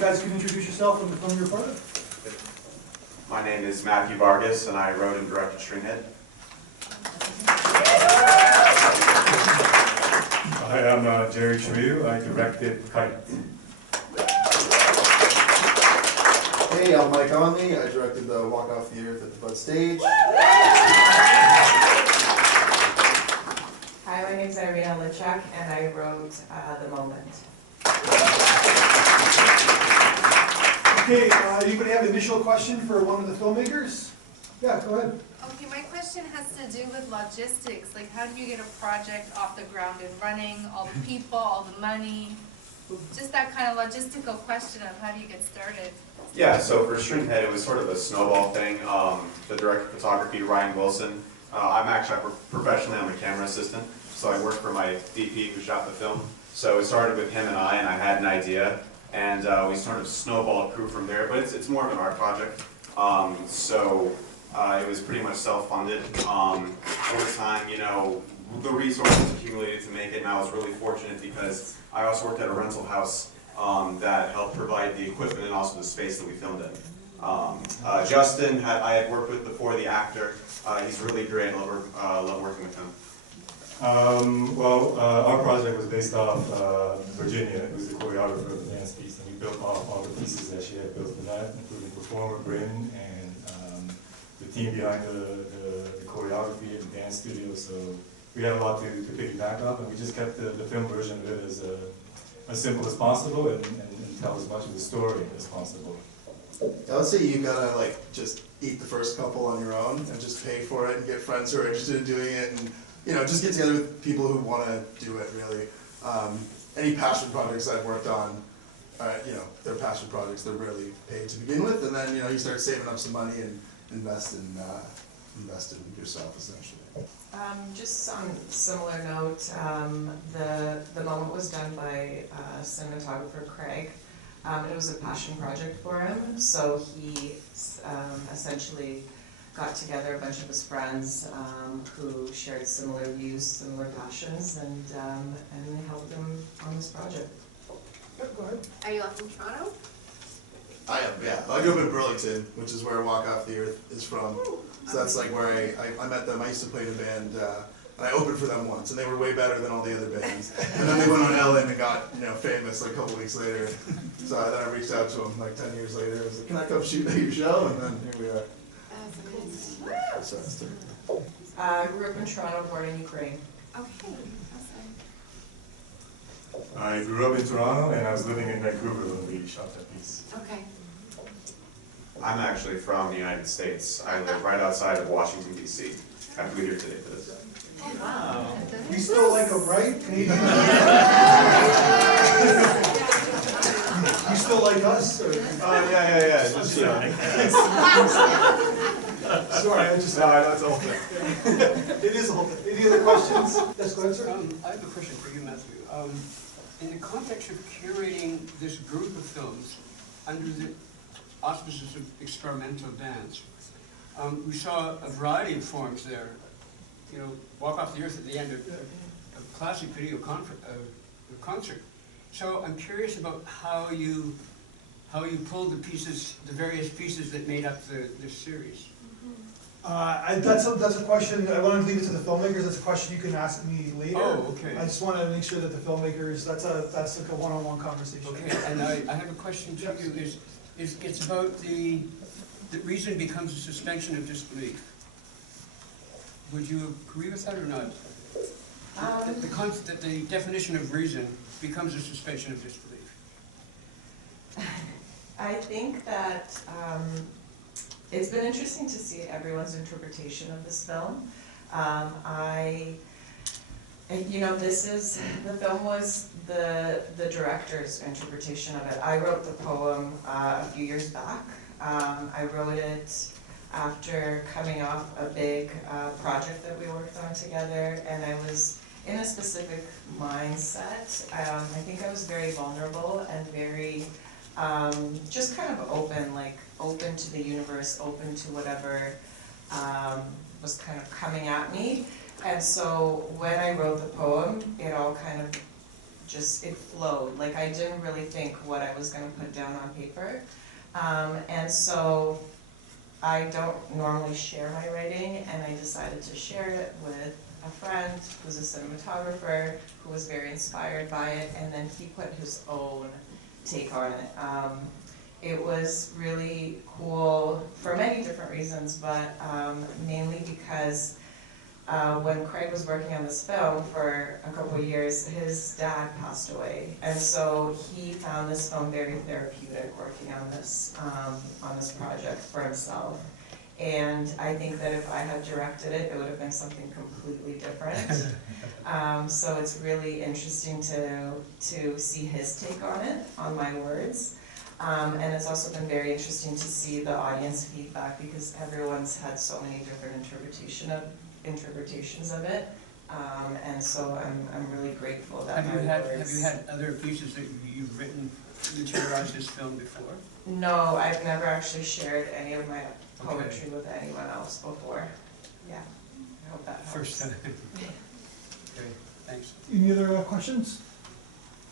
you guys can introduce yourself and the film you're part of. My name is Matthew Vargas, and I wrote and directed Shrinhead. Hi, I'm Jerry Trieus. I directed KITE. Hey, I'm Mike Onley. I directed the Walk Off the Earth at the Bud Stage. Hi, my name is Irina, Lytchak, and I wrote The Moment. Okay, anybody have an initial question for one of the filmmakers? Yeah, go ahead. Okay, my question has to do with logistics. Like, how do you get a project off the ground and running, all the people, all the money? Just that kind of logistical question of how do you get started? Yeah, so for Shrinhead, it was sort of a snowball thing. The director of photography, Ryan Wilson. Professionally, I'm a camera assistant, so I work for my DP who shot the film. So it started with him and I had an idea, and we sort of snowballed crew from there, but it's more of an art project. It was pretty much self-funded. Over time, you know, the resources accumulated to make it, and I was really fortunate because I also worked at a rental house that helped provide the equipment and also the space that we filmed in. Justin, I had worked with before, the actor. He's really great. I love working with him. Our project was based off Virginia, who's the choreographer of the dance piece, and we built off all the pieces that she had built for that, including performer Bryn and the team behind the choreography and the dance studio. So we had a lot to piggyback off, and we just kept the film version of it as simple as possible and tell as much of the story as possible. I would say you gotta just eat the first couple on your own and just pay for it and get friends who are interested in doing it, and just get together with people who want to do it. Really, any passion projects I've worked on, they're passion projects. They're rarely paid to begin with, and then you start saving up some money and invest in yourself essentially. Just on a similar note, the Moment was done by cinematographer Craig. It was a passion project for him, so he essentially got together a bunch of his friends who shared similar views, similar passions, and they helped him on this project. Yeah, go ahead. Are you all from Toronto? I am, yeah. I grew up in Burlington, which is where Walk Off the Earth is from. So that's where I met them. I used to play in a band, and I opened for them once, and they were way better than all the other bands. And then they went on Ellen and got famous a couple weeks later. So then I reached out to them 10 years later. I was like, can I come shoot at your show? And then here we are. That's amazing. I grew up in Toronto, born in Ukraine. Okay, awesome. I grew up in Toronto, and I was living in Vancouver when we shot that piece. Okay. I'm actually from the United States. I live right outside of Washington, D.C. I flew here today for this. Oh, wow. You still like them, right? Canadian? You still like us? Or? Yeah. Just, Sorry, I just... No, I know it's a whole thing. It is a whole thing. Any other questions? Yes, go ahead, sir. I have a question for you, Matthew. In the context of curating this group of films under the auspices of experimental dance, we saw a variety of forms there. Walk Off the Earth at the end of a classic video concert. So I'm curious about how you pulled the various pieces that made up this series. That's a question, I want to leave it to the filmmakers. That's a question you can ask me later. Oh, okay. I just want to make sure that the filmmakers, that's like a one-on-one conversation. Okay, and I have a question to you. It's about the reason becomes a suspension of disbelief. Would you agree with that or not? That the definition of reason becomes a suspension of disbelief. I think that it's been interesting to see everyone's interpretation of this film. The film was the director's interpretation of it. I wrote the poem a few years back. I wrote it after coming off a big project that we worked on together, and I was in a specific mindset. I think I was very vulnerable and very just kind of open to the universe, open to whatever was kind of coming at me. And so when I wrote the poem, it all kind of just, it flowed. Like, I didn't really think what I was gonna put down on paper. And so I don't normally share my writing, and I decided to share it with a friend who's a cinematographer who was very inspired by it, and then he put his own take on it. It was really cool for many different reasons, but mainly because when Craig was working on this film for a couple of years, his dad passed away, and so he found this film very therapeutic working on this project for himself. And I think that if I had directed it, it would have been something completely different. So it's really interesting to see his take on it, on my words. And it's also been very interesting to see the audience feedback, because everyone's had so many different interpretations of it. And so I'm really grateful that Have you had other pieces that you've written materialize this film before? No, I've never actually shared any of my poetry with anyone else before. Yeah, I hope that helps. First time. Okay, thanks. Any other questions?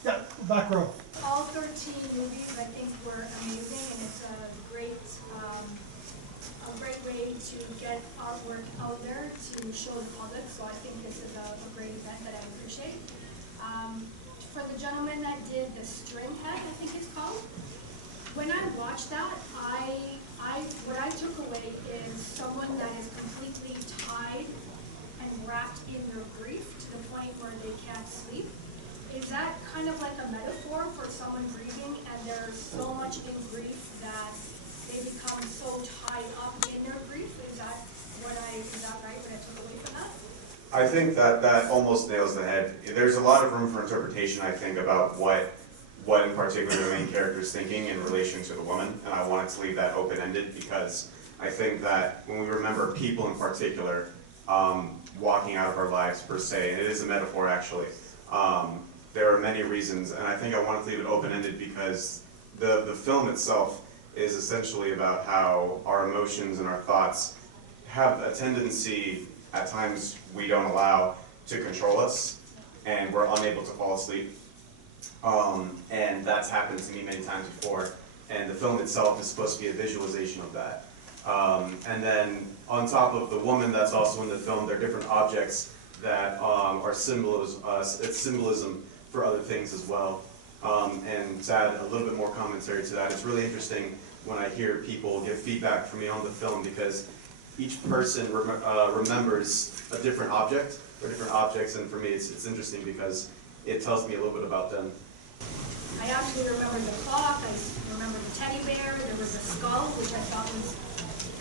Yeah, back row. All 13 movies, I think, were amazing, and it's a great way to get artwork out there to show the public. So I think this is a great event that I appreciate. For the gentleman that did the string head, I think it's called. When I watched that, what I took away is someone that is completely tied and wrapped in their grief to the point where they can't sleep. Is that kind of like a metaphor for someone grieving, and they're so much in grief that they become so tied up in their grief? Is that right, what I took away from that? I think that almost nails the head. There's a lot of room for interpretation, I think, about what in particular the main character is thinking in relation to the woman, and I wanted to leave that open-ended because I think that when we remember people in particular walking out of our lives per se, and it is a metaphor actually, there are many reasons, and I think I wanted to leave it open-ended because the film itself is essentially about how our emotions and our thoughts have a tendency, at times we don't allow, to control us, and we're unable to fall asleep. And that's happened to me many times before, and the film itself is supposed to be a visualization of that. And then on top of the woman that's also in the film, there are different objects that are symbolism for other things as well. And to add a little bit more commentary to that, it's really interesting when I hear people give feedback for me on the film, because each person remembers a different object or different objects, and for me it's interesting because it tells me a little bit about them. I actually remember the clock, I remember the teddy bear, there was a skull, which I thought was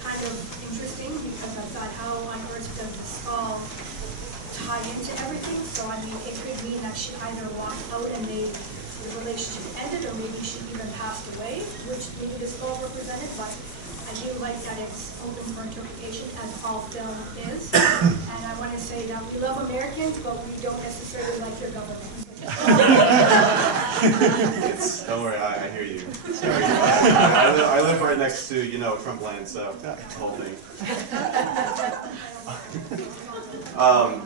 kind of interesting because I thought, how on earth does the skull tie into everything? So I mean, it could mean that she either walked out and the relationship ended, or maybe she even passed away, which maybe the skull represented, but I do like that it's open for interpretation, as all film is. And I want to say that we love Americans, but we don't necessarily like their government. Don't worry, I hear you. I live right next to, Trump land, so the whole thing.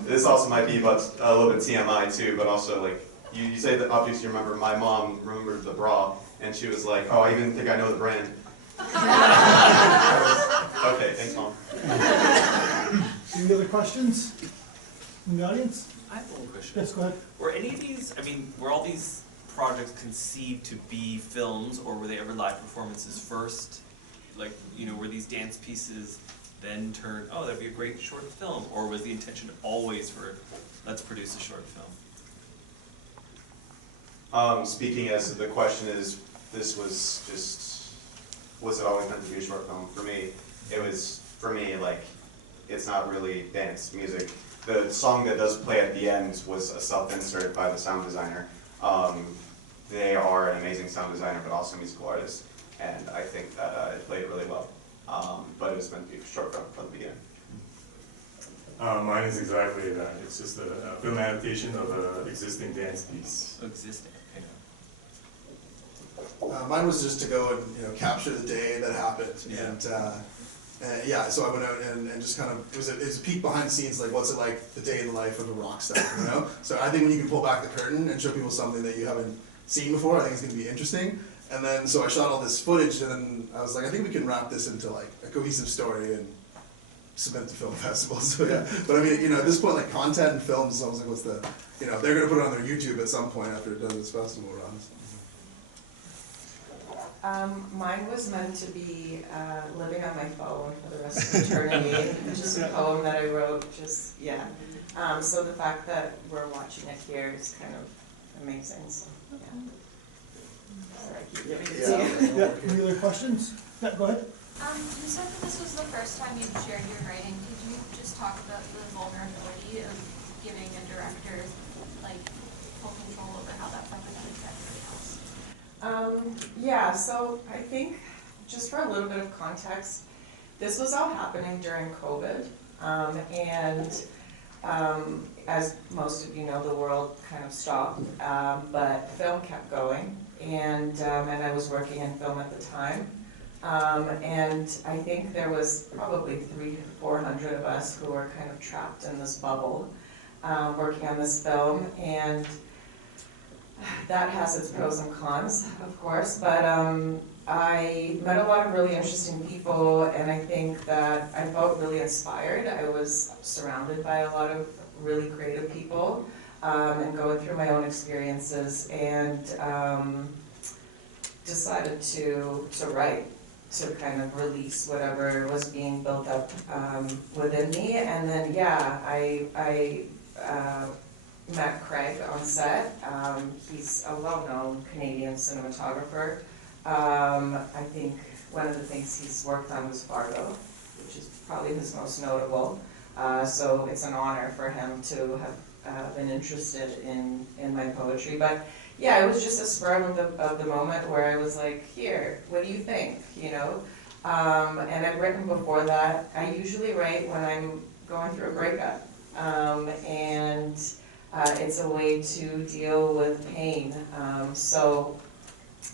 This also might be about a little bit TMI too, but also like, you say the objects you remember. My mom remembered the bra, and she was like, oh, I even think I know the brand. Okay, thanks, Mom. Any other questions from the audience? I have one question. Yes, go ahead. Were any of these, were all these projects conceived to be films, or were they ever live performances first? Like, were these dance pieces then turned, oh, that'd be a great short film? Or was the intention always for, let's produce a short film? Speaking as the question is, this was it always meant to be a short film? For me, like, it's not really dance music. The song that does play at the end was a self-insert by the sound designer. They are an amazing sound designer, but also musical artist, and I think that it played really well. But it was meant to be a short film from the beginning. Mine is exactly that. It's just a film adaptation of an existing dance piece. Existing, Mine was just to go and capture the day that happened, Yeah. and And yeah, so I went out and just kind of, it was a peek behind the scenes, like what's it like the day in the life of a rock star, you know? So I think when you can pull back the curtain and show people something that you haven't seen before, I think it's gonna be interesting. And then, so I shot all this footage, and then I was like, I think we can wrap this into like a cohesive story and submit to film festivals. So yeah, but I mean, you know, at this point, like content and films, I was like, what's the, you know, they're gonna put it on their YouTube at some point after it does its festival run. Mine was meant to be living on my phone for the rest of eternity. Just a poem that I wrote, just, yeah. So the fact that we're watching it here is kind of amazing, so, yeah. Sorry, I keep giving it to you. Yeah, any other questions? Yeah, go ahead. You said that this was the first time you'd shared your writing. Could you just talk about the vulnerability of giving a director like full control over how that's represented to everybody else? Yeah, so I think just for a little bit of context, this was all happening during COVID, and as most of you know, the world kind of stopped, but film kept going, and I was working in film at the time. And I think there was probably 300 to 400 of us who were kind of trapped in this bubble, working on this film, and that has its pros and cons, of course, but I met a lot of really interesting people, and I think that I felt really inspired. I was surrounded by a lot of really creative people, and going through my own experiences, and decided to write, to kind of release whatever was being built up within me. And then, yeah, I met Craig on set. He's a well-known Canadian cinematographer. I think one of the things he's worked on was Vargas, which is probably his most notable. So it's an honor for him to have been interested in my poetry. But yeah, it was just a spur of the moment where I was like, here, what do you think, you know? And I've written before that. I usually write when I'm going through a breakup. And it's a way to deal with pain. So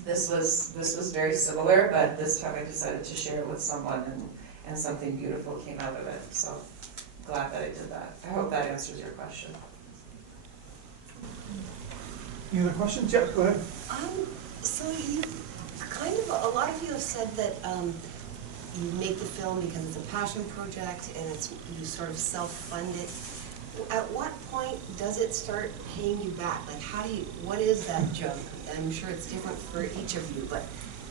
this was very similar, but this time I decided to share it with someone, and something beautiful came out of it. So glad that I did that. I hope that answers your question. Any other questions? Yeah, go ahead. So you kind of, a lot of you have said that you make the film because it's a passion project and you sort of self-fund it. At what point does it start paying you back? Like what is that jump? I'm sure it's different for each of you, but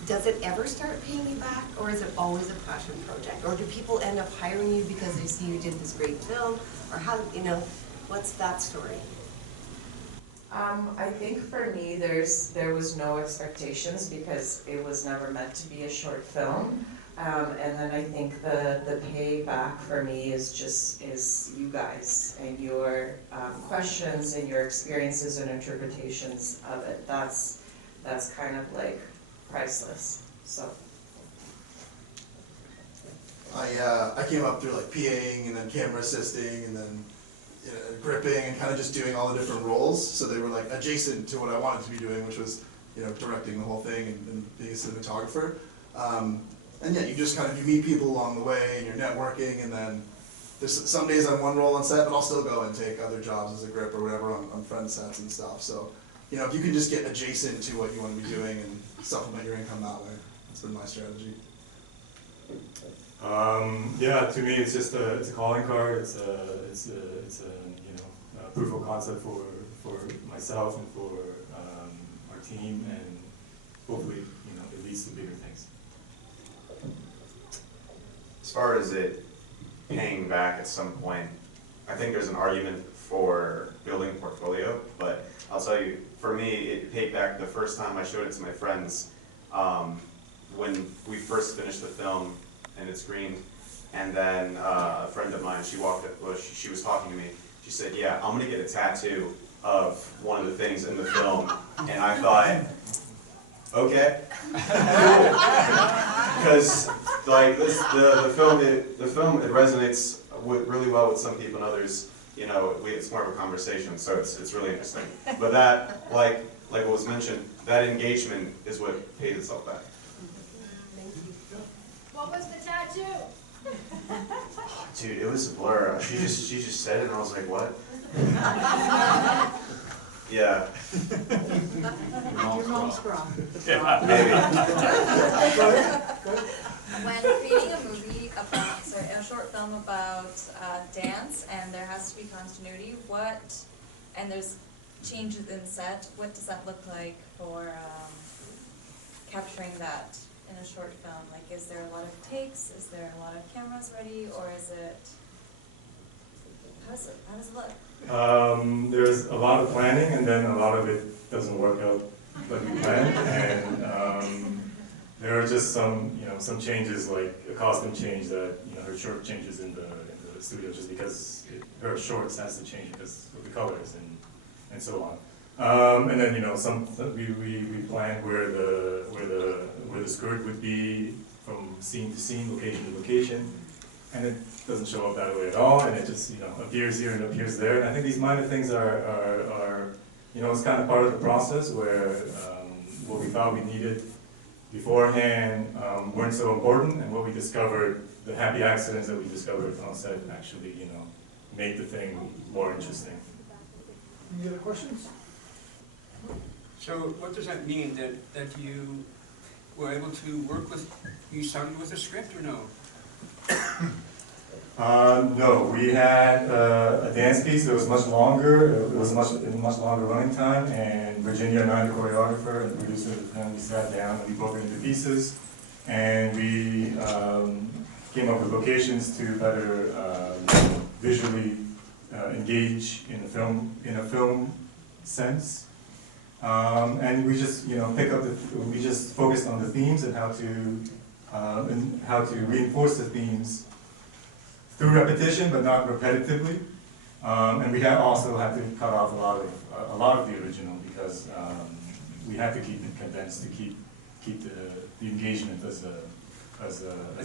does it ever start paying you back, or is it always a passion project? Or do people end up hiring you because they see you did this great film? Or how, you know, what's that story? I think for me, there was no expectations because it was never meant to be a short film. And then I think the payback for me is you guys and your questions and your experiences and interpretations of it. That's kind of like priceless. So I came up through like PAing and then camera assisting and then gripping and kind of just doing all the different roles. So they were like adjacent to what I wanted to be doing, which was, you know, directing the whole thing and being a cinematographer. And yeah, you just kind of, you meet people along the way and you're networking, and then there's some days I'm one role on set, but I'll still go and take other jobs as a grip or whatever on friend sets and stuff. So, you know, if you can just get adjacent to what you want to be doing and supplement your income that way, that's been my strategy. Yeah, to me it's just it's a calling card. It's a you know, a proof of concept for myself and for our team, and hopefully, you know, it leads to bigger things. As far as it paying back at some point, I think there's an argument for building a portfolio, but I'll tell you, for me, it paid back the first time I showed it to my friends when we first finished the film and it screened, and then a friend of mine, she walked up, well, she was talking to me, she said, yeah, I'm gonna get a tattoo of one of the things in the film, and I thought, okay, because like the film it resonates really well with some people, and others, you know, it's more of a conversation, so it's really interesting. But that, like what was mentioned, that engagement is what pays itself back. What was the tattoo? Dude, it was a blur. She just said it and I was like, what? Yeah. Your mom's wrong. Maybe. When creating a movie about, sorry, a short film about dance, and there has to be continuity, and there's changes in set, what does that look like for capturing that in a short film? Like, is there a lot of takes? Is there a lot of cameras ready, or is it, how does it look? There's a lot of planning, and then a lot of it doesn't work out like we planned, and there are just some changes, like a costume change that, her shirt changes in the studio just because her shorts has to change because of the colors and so on. And then, we planned where the skirt would be from scene to scene, location to location, and it doesn't show up that way at all, and it just, appears here and appears there. And I think these minor things are it's kind of part of the process where what we thought we needed beforehand weren't so important, and what we discovered, the happy accidents that we discovered on set actually, made the thing more interesting. Any other questions? So what does that mean, that you were able to work with, you started with a script or no? No, we had a dance piece that was much longer. It was much longer running time, and Virginia and I, the choreographer and the producer of the film, we sat down and we broke it into pieces, and we came up with locations to better visually engage in a film sense, and we just we just focused on the themes and how to reinforce the themes through repetition, but not repetitively. And we also had to cut off a lot of the original because we had to keep it condensed to keep the engagement as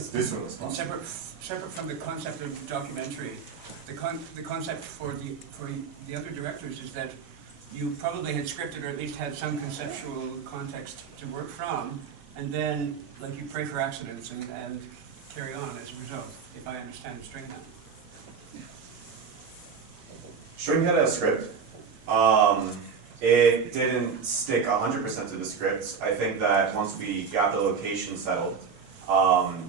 visceral as possible. Separate from the concept of documentary, the concept for the other directors is that you probably had scripted or at least had some conceptual context to work from, and then like you pray for accidents and carry on as a result, if I understand String now. String had a script. It didn't stick 100% to the script. I think that once we got the location settled,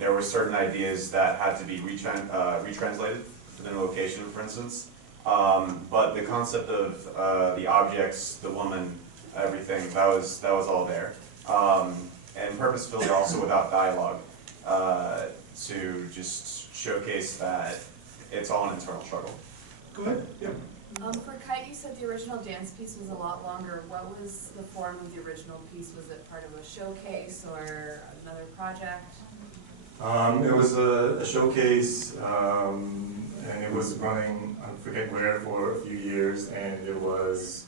there were certain ideas that had to be retranslated within a location, for instance. But the concept of the objects, the woman, everything, that was all there. And purpose-filled also without dialogue, to just showcase that it's all an internal struggle. Go ahead. Yeah. For KITE, you said the original dance piece was a lot longer. What was the form of the original piece? Was it part of a showcase or another project? It was a showcase, and it was running, I forget where, for a few years, and it was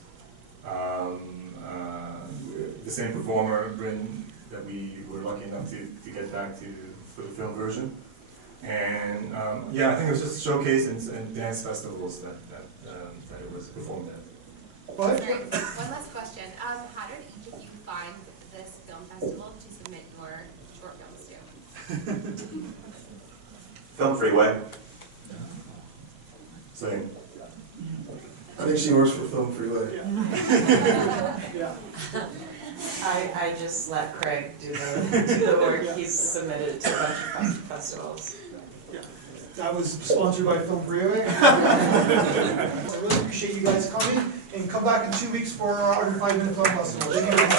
the same performer, Bryn, that we were lucky enough to get back to for the film version. And yeah, I think it was just a showcase and dance festivals that it was performed at. What? Sorry, one last question. How did each of you find this film festival to submit your short films to? Film Freeway. Same. I think she works for Film Freeway. Yeah. I just let Craig do the work. He's submitted to a bunch of festivals. Yeah. That was sponsored by Film Freeway. I really appreciate you guys coming, and come back in 2 weeks for our Under 5 Minute Film Festival. Thank you very much.